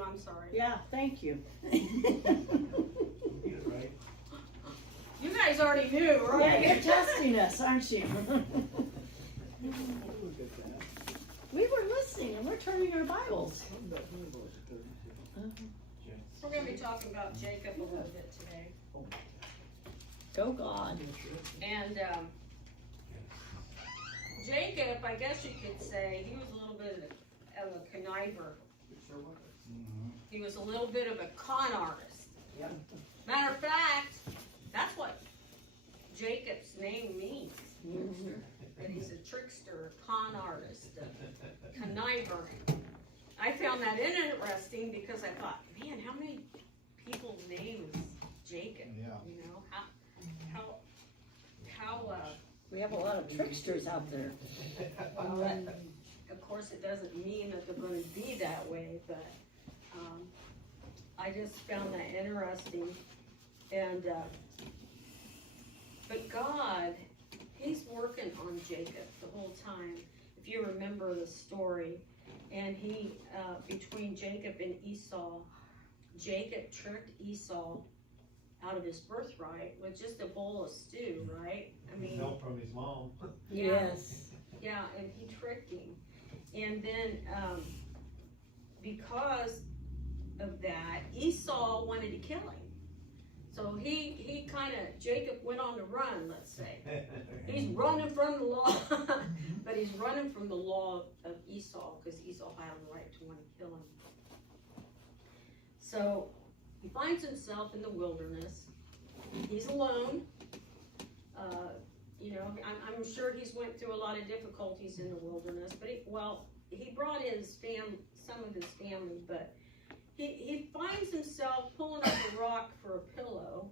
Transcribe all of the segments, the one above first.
too, I'm sorry. Yeah, thank you. You guys already knew, Yeah, right? you're testing us, aren't you? We were listening and we're turning our Bibles. We're going to be talking about Jacob a little bit today. Go God. And Jacob, I guess you could say, he was a little bit of a conniver. He was a little bit of a con artist. Matter of fact, that's what Jacob's name means. That he's a trickster, a con artist, a conniver. I found that interesting because I thought, man, how many people's name is Jacob? Yeah. You know, how We have a lot of tricksters out there. but of course it doesn't mean that they're going to be that way, but I just found that interesting. And but God, he's working on Jacob the whole time. If you remember the story, and he between Jacob and Esau, Jacob tricked Esau out of his birthright with just a bowl of stew, right? I mean, Help from his mom. Yes. yeah, and he tricked him. And then because of that, Esau wanted to kill him. So he kind of, Jacob went on the run, let's say. He's running from the law, but he's running from the law of Esau because Esau had the right to want to kill him. So he finds himself in the wilderness. He's alone. You know, I'm sure he's went through a lot of difficulties in the wilderness, but he brought his some of his family, but he finds himself pulling up a rock for a pillow,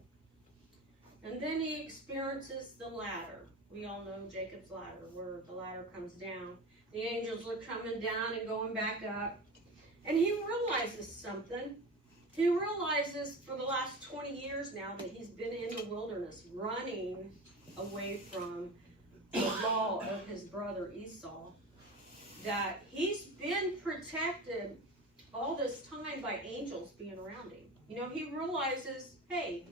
and then he experiences the ladder. We all know Jacob's ladder, where the ladder comes down. The angels are coming down and going back up, and he realizes something. He realizes for the last 20 years now that he's been in the wilderness, running away from the law of his brother Esau, that he's been protected all this time by angels being around him. You know, he realizes, hey,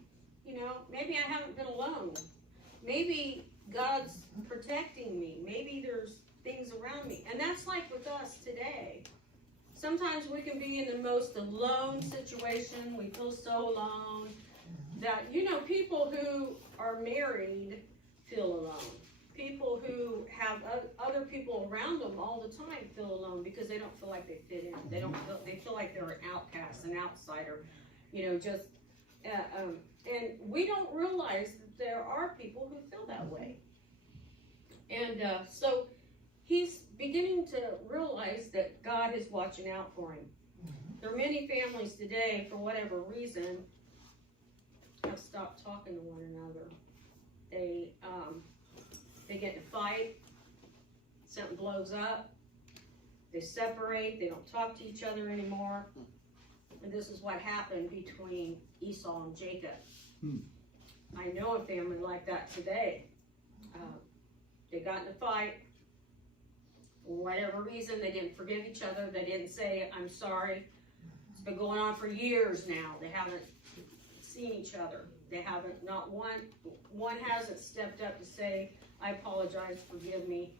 you know, maybe I haven't been alone. Maybe God's protecting me. Maybe there's things around me. And that's like with us today. Sometimes we can be in the most alone situation. We feel so alone that, you know, people who are married feel alone. People who have other people around them all the time feel alone because they don't feel like they fit in. They feel like they're an outcast, an outsider, you know, just, and we don't realize that there are people who feel that way. And so he's beginning to realize that God is watching out for him. There are many families today, for whatever reason, have stopped talking to one another. They get in a fight, something blows up, they separate, they don't talk to each other anymore. And this is what happened between Esau and Jacob. I know a family like that today. They got in a fight. For whatever reason, they didn't forgive each other. They didn't say, I'm sorry. It's been going on for years now. They haven't seen each other. They haven't, not one hasn't stepped up to say, I apologize, forgive me.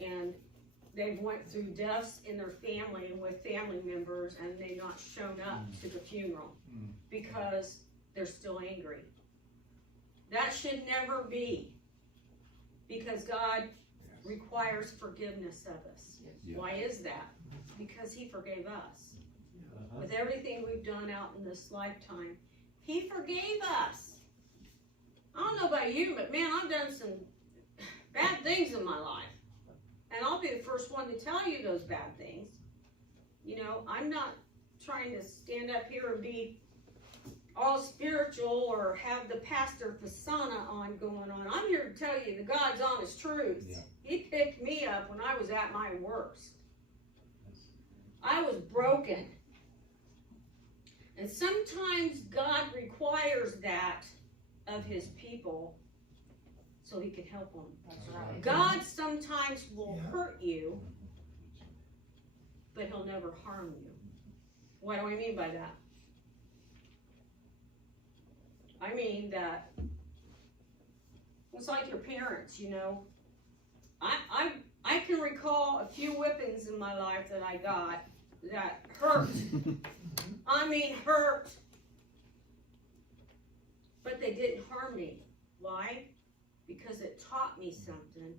And they've went through deaths in their family and with family members, and they've not shown up to the funeral because they're still angry. That should never be, because God requires forgiveness of us. Why is that? Because he forgave us. With everything we've done out in this lifetime, he forgave us. I don't know about you, but man, I've done some bad things in my life. And I'll be the first one to tell you those bad things. You know, I'm not trying to stand up here and be all spiritual or have the pastor persona on going on. I'm here to tell you the God's honest truth. Yeah. He picked me up when I was at my worst. I was broken. And sometimes God requires that of his people so he can help them. That's right. God sometimes will hurt you, but he'll never harm you. What do I mean by that? I mean that it's like your parents, you know. I can recall a few whippings in my life that I got that hurt. I mean, hurt. But they didn't harm me. Why? Because it taught me something.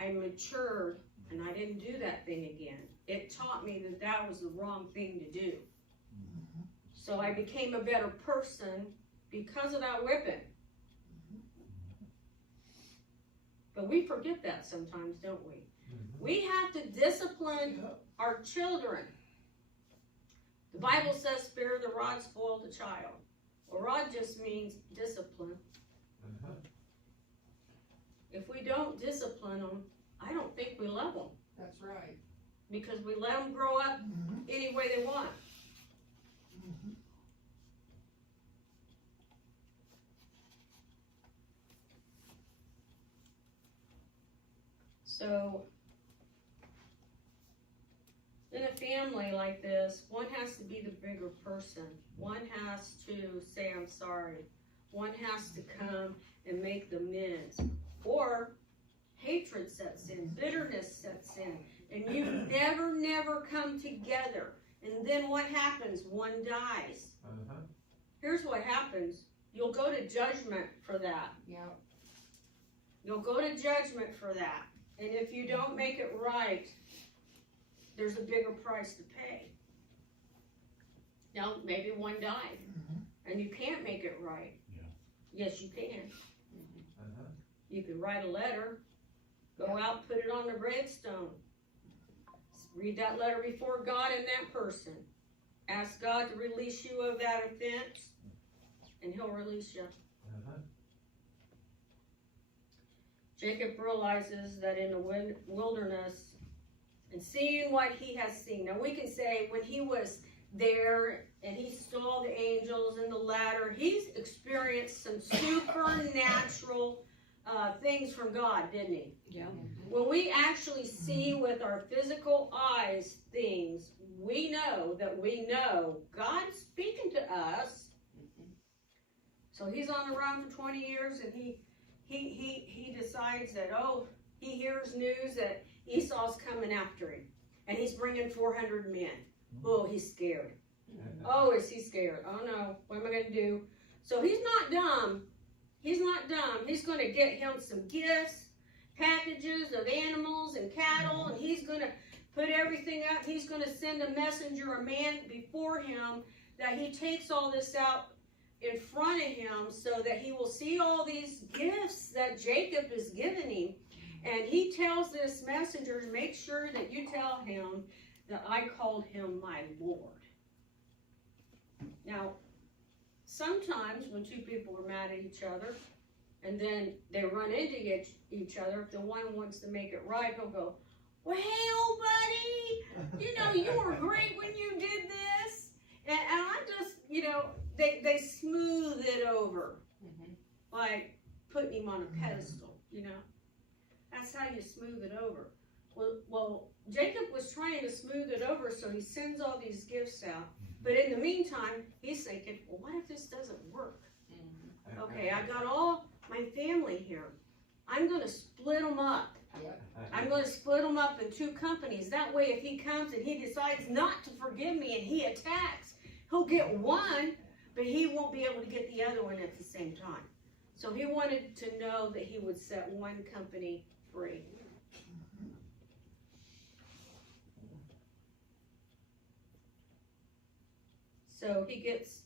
I matured and I didn't do that thing again. It taught me that that was the wrong thing to do. So I became a better person because of that whipping. But we forget that sometimes, don't we? We have to discipline our children. The Bible says, spare the rod, spoil the child. Well, rod just means discipline. If we don't discipline them, I don't think we love them. That's right. Because we let them grow up any way they want. So, in a family like this, one has to be the bigger person. One has to say, I'm sorry. One has to come and make the amends. Or hatred sets in, bitterness sets in, and you never come together. And then what happens? One dies. Here's what happens. You'll go to judgment for that. Yep. You'll go to judgment for that. And if you don't make it right, there's a bigger price to pay. Now, maybe one died, and you can't make it right. Yeah. Yes, you can. You can write a letter, go out, put it on the gravestone. Read that letter before God and that person. Ask God to release you of that offense, and He'll release you. Jacob realizes that in the wilderness, and seeing what he has seen. Now we can say when he was there and he saw the angels and the ladder, he's experienced some supernatural things from God, didn't he? Yeah. When we actually see with our physical eyes things, we know God's speaking to us. So he's on the run for 20 years, and he decides that, he hears news that Esau's coming after him, and he's bringing 400 men. Oh, he's scared. Oh, is he scared? Oh no, what am I going to do? So he's not dumb. He's not dumb. He's going to get him some gifts, packages of animals and cattle, and he's going to put everything up. He's going to send a messenger, a man before him, that he takes all this out in front of him so that he will see all these gifts that Jacob is giving him. And he tells this messenger, make sure that you tell him that I called him my Lord. Now, sometimes when two people are mad at each other and then they run into each other, if the one wants to make it right, he'll go, well, buddy, you were great when you did this. And I just, they smooth it over by putting him on a pedestal, That's how you smooth it over. Well, Jacob was trying to smooth it over, so he sends all these gifts out. But in the meantime, he's thinking, well, what if this doesn't work? Okay, I got all my family here. I'm going to split them up. I'm going to split them up in two companies. That way, if he comes and he decides not to forgive me and he attacks, he'll get one, but he won't be able to get the other one at the same time. So he wanted to know that he would set one company free. So he gets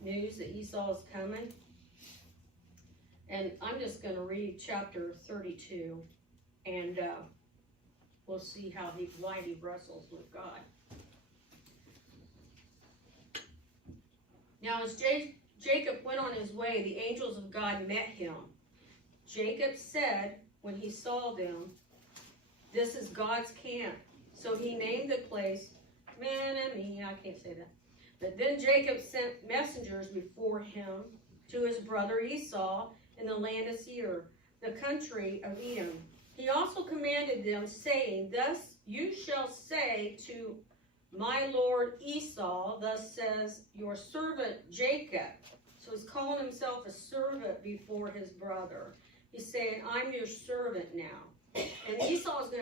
news that Esau is coming. And I'm just going to read chapter 32. And we'll see why he wrestles with God. Now as Jacob went on his way, the angels of God met him. Jacob said, when he saw them, this is God's camp. So he named the place, I can't say that. But then Jacob sent messengers before him to his brother Esau in the land of Seir, the country of Edom. He also commanded them, saying, thus you shall say to my lord Esau, thus says your servant Jacob. So he's calling himself a servant before his brother. He's saying, I'm your servant now. And Esau is going to